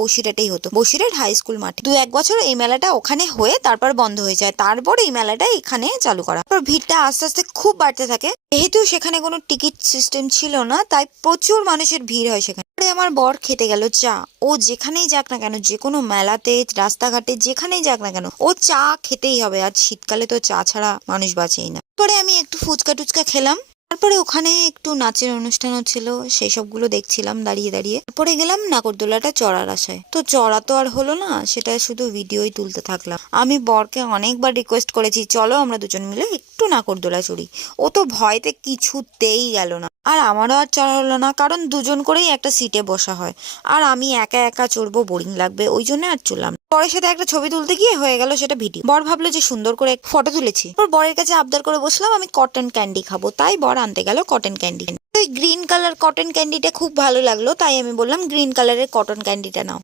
বসিরহাটেই হতো, Basirhat high school মাঠে। 2-1 বছর এই মেলাটা ওখানে হয়ে তারপর বন্ধ হয়ে যায়, তারপর এই মেলাটা এখানে চালু করা। তারপর ভিড়টা আস্তে আস্তে খুব বাড়তে থাকে। যেহেতু সেখানে কোনো টিকিট সিস্টেম ছিল না, তাই প্রচুর মানুষের ভিড় হয় সেখানে। পরে আমার বর খেতে গেল চা। ও যেখানেই যাক না কেন, যে কোনো মেলাতে, রাস্তাঘাটে, যেখানেই যাক না কেন, ও চা খেতেই হবে। আর শীতকালে তো চা ছাড়া মানুষ বাঁচেই না। পরে আমি একটু ফুচকা টুচকা খেলাম। তারপরে ওখানে একটু নাচের অনুষ্ঠানও ছিল, সেই সবগুলো দেখছিলাম দাঁড়িয়ে দাঁড়িয়ে। তারপরে গেলাম নাগরদোলাটা চড়ার আশায়। তো চড়া তো আর হলো না, সেটা শুধু ভিডিওই তুলতে থাকলাম। আমি বরকে অনেকবার রিকোয়েস্ট করেছি, চলো আমরা দুজন মিলে একটু নাগরদোলা চড়ি। ও তো ভয়তে কিছুতেই গেল না। আর আমারও আর চড়া হলো না, কারণ দুজন করেই একটা সিটে বসা হয়, আর আমি একা একা চড়বো, বোরিং লাগবে, ওই জন্য আর চড়লাম না। বরের সাথে একটা ছবি তুলতে গিয়ে হয়ে গেল সেটা ভিডিও। বর ভাবলো যে সুন্দর করে ফটো তুলেছি। তারপর বরের কাছে আবদার করে বসলাম আমি কটন ক্যান্ডি খাবো, তাই বর আনতে গেল কটন ক্যান্ডি। ওই গ্রিন কালার কটন ক্যান্ডিটা খুব ভালো লাগলো, তাই আমি বললাম গ্রিন কালারের কটন ক্যান্ডিটা নাও।